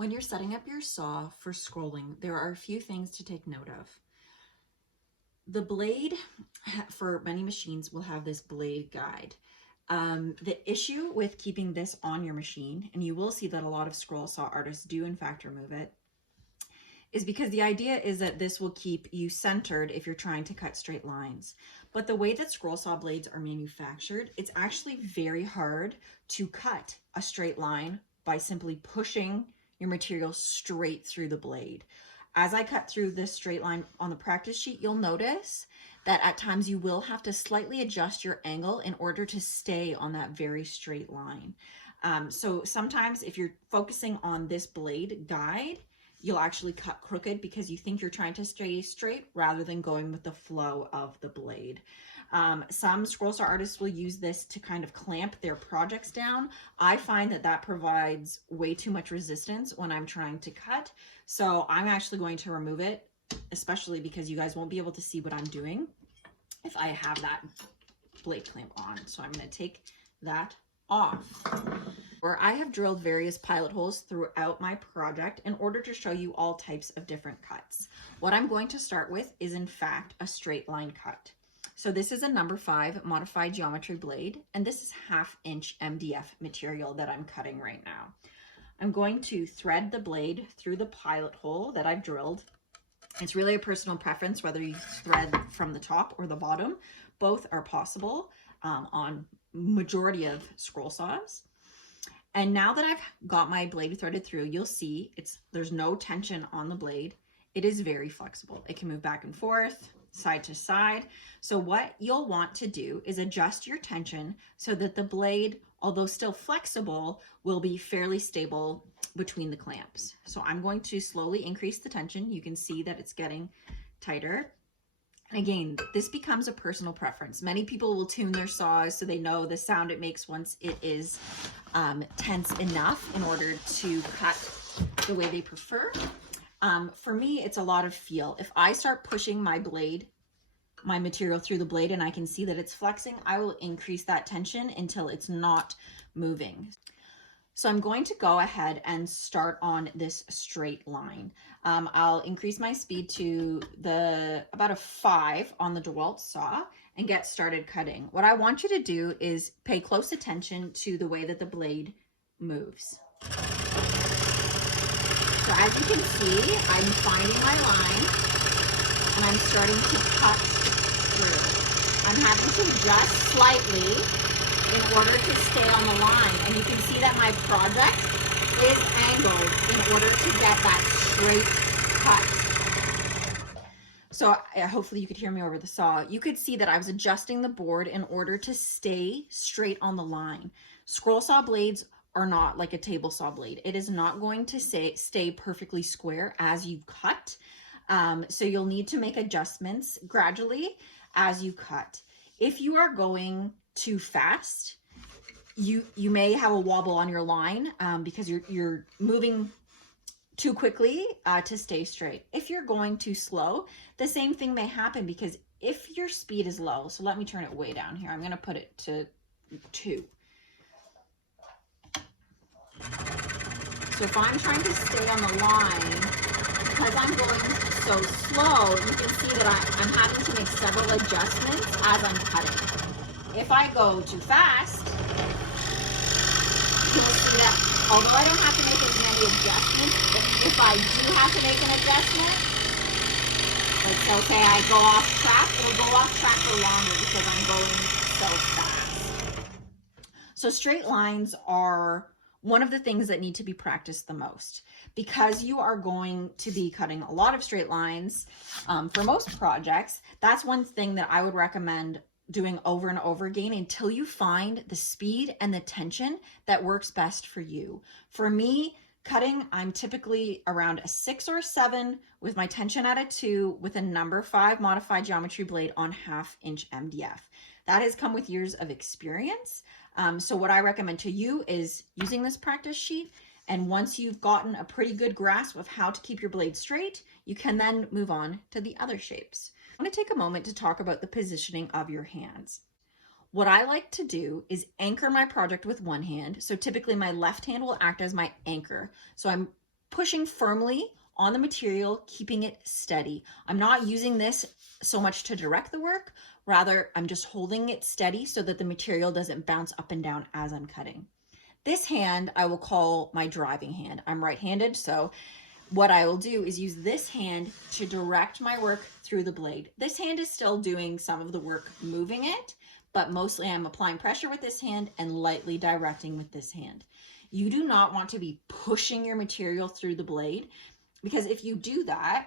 When you're setting up your saw for scrolling, there are a few things to take note of. The blade for many machines will have this blade guide. The issue with keeping this on your machine, and you will see that a lot of scroll saw artists do in fact remove it, is because the idea is that this will keep you centered if you're trying to cut straight lines. But the way that scroll saw blades are manufactured, it's actually very hard to cut a straight line by simply pushing your material straight through the blade. As I cut through this straight line on the practice sheet, you'll notice that at times you will have to slightly adjust your angle in order to stay on that very straight line. So sometimes if you're focusing on this blade guide, you'll actually cut crooked because you think you're trying to stay straight rather than going with the flow of the blade. Some scroll saw artists will use this to kind of clamp their projects down. I find that that provides way too much resistance when I'm trying to cut. So I'm actually going to remove it, especially because you guys won't be able to see what I'm doing if I have that blade clamp on. So I'm going to take that off. Where I have drilled various pilot holes throughout my project in order to show you all types of different cuts. What I'm going to start with is in fact a straight line cut. So this is a number 5 modified geometry blade, and this is 1/2 inch MDF material that I'm cutting right now. I'm going to thread the blade through the pilot hole that I've drilled. It's really a personal preference whether you thread from the top or the bottom. Both are possible on majority of scroll saws. And now that I've got my blade threaded through, you'll see there's no tension on the blade. It is very flexible. It can move back and forth, side to side. So what you'll want to do is adjust your tension so that the blade, although still flexible, will be fairly stable between the clamps. So I'm going to slowly increase the tension. You can see that it's getting tighter. And again, this becomes a personal preference. Many people will tune their saws so they know the sound it makes once it is tense enough in order to cut the way they prefer. For me, it's a lot of feel. If I start pushing my material through the blade and I can see that it's flexing, I will increase that tension until it's not moving. So I'm going to go ahead and start on this straight line. I'll increase my speed to about a 5 on the DeWalt saw and get started cutting. What I want you to do is pay close attention to the way that the blade moves. So as you can see, I'm finding my line and I'm starting to cut through. I'm having to adjust slightly in order to stay on the line. And you can see that my project is angled in order to get that straight cut. So hopefully you could hear me over the saw. You could see that I was adjusting the board in order to stay straight on the line. Scroll saw blades are not like a table saw blade. It is not going to stay perfectly square as you cut. So you'll need to make adjustments gradually as you cut. If you are going too fast, you may have a wobble on your line because you're moving too quickly to stay straight. If you're going too slow, the same thing may happen because if your speed is low, so let me turn it way down here. I'm going to put it to 2. So if I'm trying to stay on the line, because I'm going so slow, you can see that I'm having to make several adjustments as I'm cutting. If I go too fast, you'll see that although I don't have to make as many adjustments, if I do have to make an adjustment, like so say I go off track, it'll go off track for longer because I'm going so fast. So straight lines are one of the things that need to be practiced the most. Because you are going to be cutting a lot of straight lines for most projects, that's one thing that I would recommend doing over and over again until you find the speed and the tension that works best for you. For me, cutting, I'm typically around a 6 or a 7 with my tension at a 2 with a number 5 modified geometry blade on 1/2 inch MDF. That has come with years of experience. So what I recommend to you is using this practice sheet, and once you've gotten a pretty good grasp of how to keep your blade straight, you can then move on to the other shapes. I want to take a moment to talk about the positioning of your hands. What I like to do is anchor my project with one hand. So typically my left hand will act as my anchor. So I'm pushing firmly on the material, keeping it steady. I'm not using this so much to direct the work, rather I'm just holding it steady so that the material doesn't bounce up and down as I'm cutting. This hand I will call my driving hand. I'm right-handed, so what I will do is use this hand to direct my work through the blade. This hand is still doing some of the work moving it, but mostly I'm applying pressure with this hand and lightly directing with this hand. You do not want to be pushing your material through the blade, because if you do that,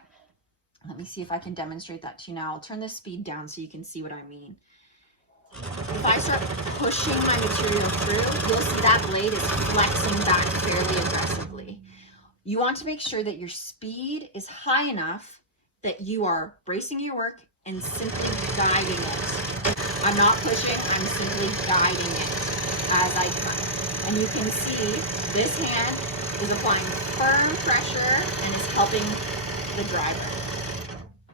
let me see if I can demonstrate that to you now. I'll turn the speed down so you can see what I mean. If I start pushing my material through, you'll see that blade is flexing back fairly aggressively. You want to make sure that your speed is high enough that you are bracing your work and simply guiding it. I'm not pushing, I'm simply guiding it as I cut. And you can see this hand is applying firm pressure and is helping the driver.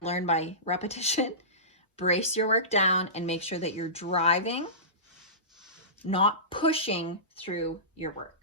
Learn by repetition. Brace your work down and make sure that you're driving, not pushing through your work.